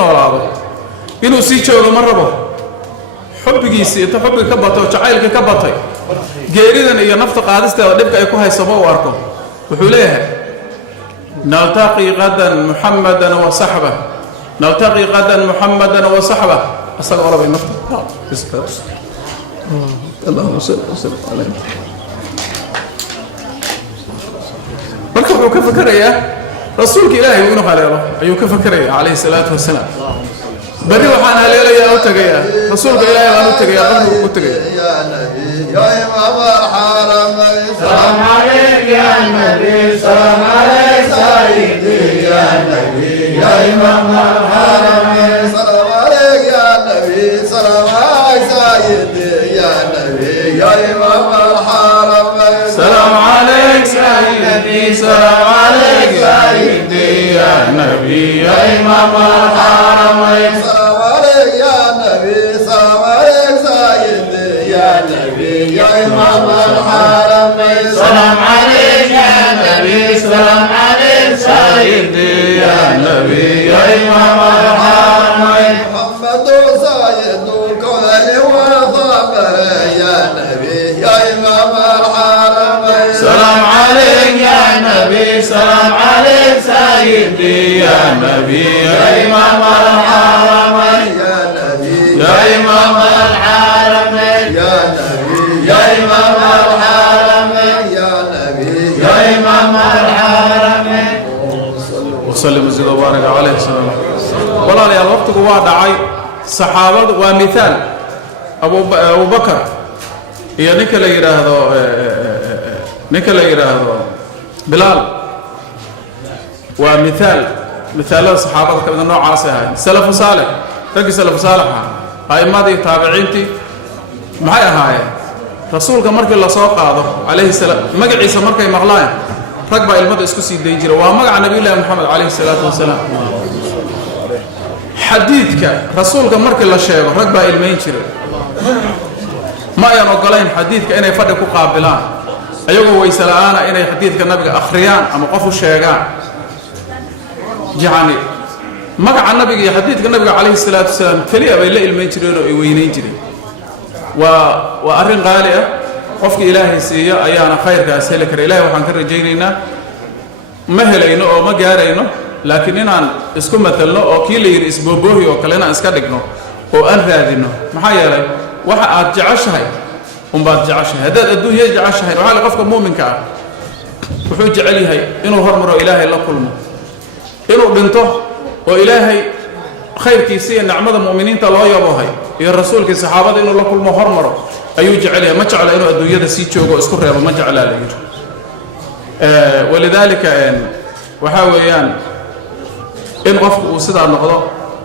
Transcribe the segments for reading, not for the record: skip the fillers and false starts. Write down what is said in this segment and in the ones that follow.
noolaado inuu sii joogo ma rabo xubbigiisa inta xubbi ka bato jacaylka ka batay geeridan iyo nafta qaadisteeda dhibka ay ku hayso ma u arko wuxuu leeyahay naltaqi qadan muhammadan wa sahbah naltaqi qadan muhammadan wa sahbah asaga wala bay nafta Allahumma salli wa sallim alayhi marka wuxuu ka fakarayaa rasuulka ilaahay inuu haleelo ayuu ka fakarayaa alayhi salaatu wasalaam bari waxaan haleelayaa oo tagayaa rasuulka ilaahay baan u tagayaa qofku u tagayaa يا نبي يا إمام الحرم سلام عليك يا نبي سلام عليك سيدي يا نبي يا إمام الحرم سلام عليك يا نبي سلام عليك سيدي يا نبي يا إمام الحرم سلام عليك سيدي سلام عليك سيدي يا نبي يا إمام الحرمين سلام عليك يا نبي سلام عليك سيدي يا نبي يا إمام الحرمين سلام عليك يا نبي سلام عليك سيدي يا نبي يا إمام الحرمين محمد سيد الكون وظهره يا نبي يا إمام الحرمين سلام عليك يا نبي سلام عليك سيدي يا نبي يا إمام الحرمين يا نبي يا إمام الحرمين يا نبي يا إمام الحرمين يا نبي يا إمام الحرمين وسلم وزيد وبارك عليه السلام والله يا وقت قوا دعي صحابه ومثال ابو بكر يا نكلا يراهدو بلال ومثال الصحابه كذا نوع عاصها سلف صالح تجي سلف صالح هاي ماضي تابعينتي معي هاي رسولك markii la soo qaado alayhi salaam magaciisa markay maqlaan rag baa ilmada isku sii deyn jiray waa magaca nabi ilaahay maxamed alayhi salaatu wasalaam xadiidka rasuulka markii la sheego rag baa ilmeyn jiray ma ayaan ogolayn xadiidka inay fadhi ku qaabilaan ayagoo weysala'aana inay xadiidka nabiga akhriyaan ama qof u sheegaan jacani magaca nabiga iyo xadiidka nabiga alayhi salaatu wasalaam kaliya bay la ilmeyn jireen oo ay weyneyn jireen waa arrin qaali ah qofka ilaahay siiyo ayaana khayrkaas heli kara ilaahay waxaan ka rajaynaynaa ma helayno oo ma gaarayno laakiin inaan isku matalno oo kii la yidhi isbooboohi oo kale inaan iska dhigno oo aan raadino maxaa yeelay waxa aad jeceshahay unbaad jeceshahay haddaad adduunya jeceshahay waxaa la qofka muuminka ah wuxuu jecel yahay inuu hormaro ilaahay la kulmo inuu dhinto oo ilaahay khayrkiisa iyo nicmada mu'miniinta loo yaboohay iyo rasuulkii saxaabada inuu la kulmo hormaro ayuu jecel yahay ma jecla inuu adduunyada sii joogo isku reebo ma jecla la yiri walidaalika waxa weeyaan in qofku uu sidaa noqdo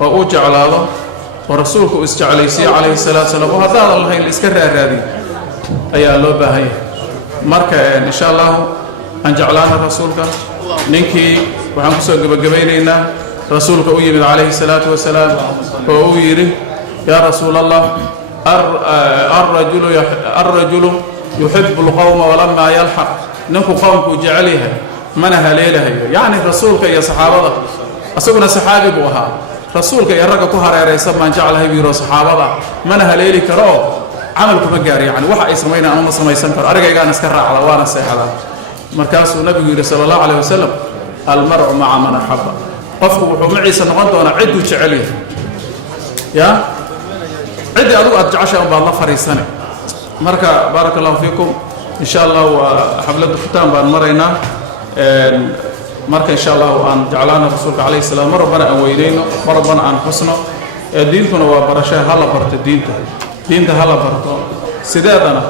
oo uu jeclaado oo rasuulku uu isjeclaysiiyo calayhi salaatu wasalaam oo haddaadan lahayn iska raaraadiyo ayaa loo baahan yahay marka insha allah aan jeclaana rasuulka ninkii waxaan kusoo gabagabaynaynaa rasuulka u yimid calayhi salaatu wasalaam oo uu yidhi yaa rasuul allah الرجل يحب القوم ولما يلحق نكو قومك جعلها من هليلها يعني رسولك يا صحابه اسقنا صحابي بوها رسولك يا رجل كهريريس ما جعلها بيرو صحابه من هليلي كرو عملكم ما جاري يعني waxa ay sameeyaan ama sameeysan karo aragayga iska raacada waana seexada markaasuu nabigu sallallahu alayhi wasallam al mar'u ma'a man ahabba qofku wuxuu maciisa noqon doonaa cid uu jecel yahay ya عدي أدو أرجعش أم بالله فريسانة مركا بارك الله فيكم إن شاء الله وحفلة الختام بان مرينا مركا إن شاء الله وأن جعلنا رسولك عليه السلام مرة بنا أويدينه مرة بنا أن حسنه دينتنا وبرشاه هلا برت دينته هلا برت سدادنا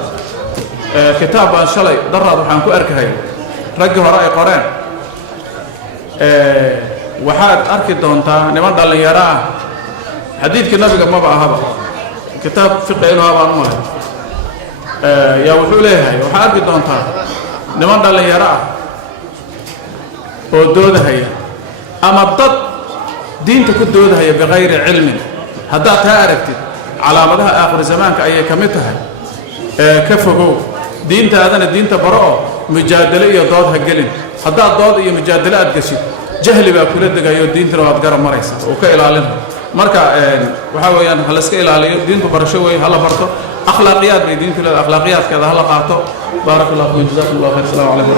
كتاب إن شاء الله درّا روحان كو أركهاي رجع رأي قرآن وحاد أركي دونتا نمان دل يراه حديث النبي ما بقى هذا كتاب فقه إنه هذا أمه يا وحولها وحاد دونتا نمان دل يراه ودود هي أما الضد دين تكون دود هي بغير علم هذا تعرفت على مدى آخر زمان كأي كمتها كفقوا دين هذا الدين تبرأ مجادلة ضاد هجلين هذا ضاد مجادلة أدقشي جهل بقى كل الدقايق دين ترى أتقرب مريسة وكيل عليهم marka waxa weeyaan hal iska ilaaliyo diintu barasho way hal barto akhlaaqiyad bay diintu leedahay akhlaaqiyadkeeda hal qaato barakallahu fiikum jazakumullahu khayr assalamu alaykum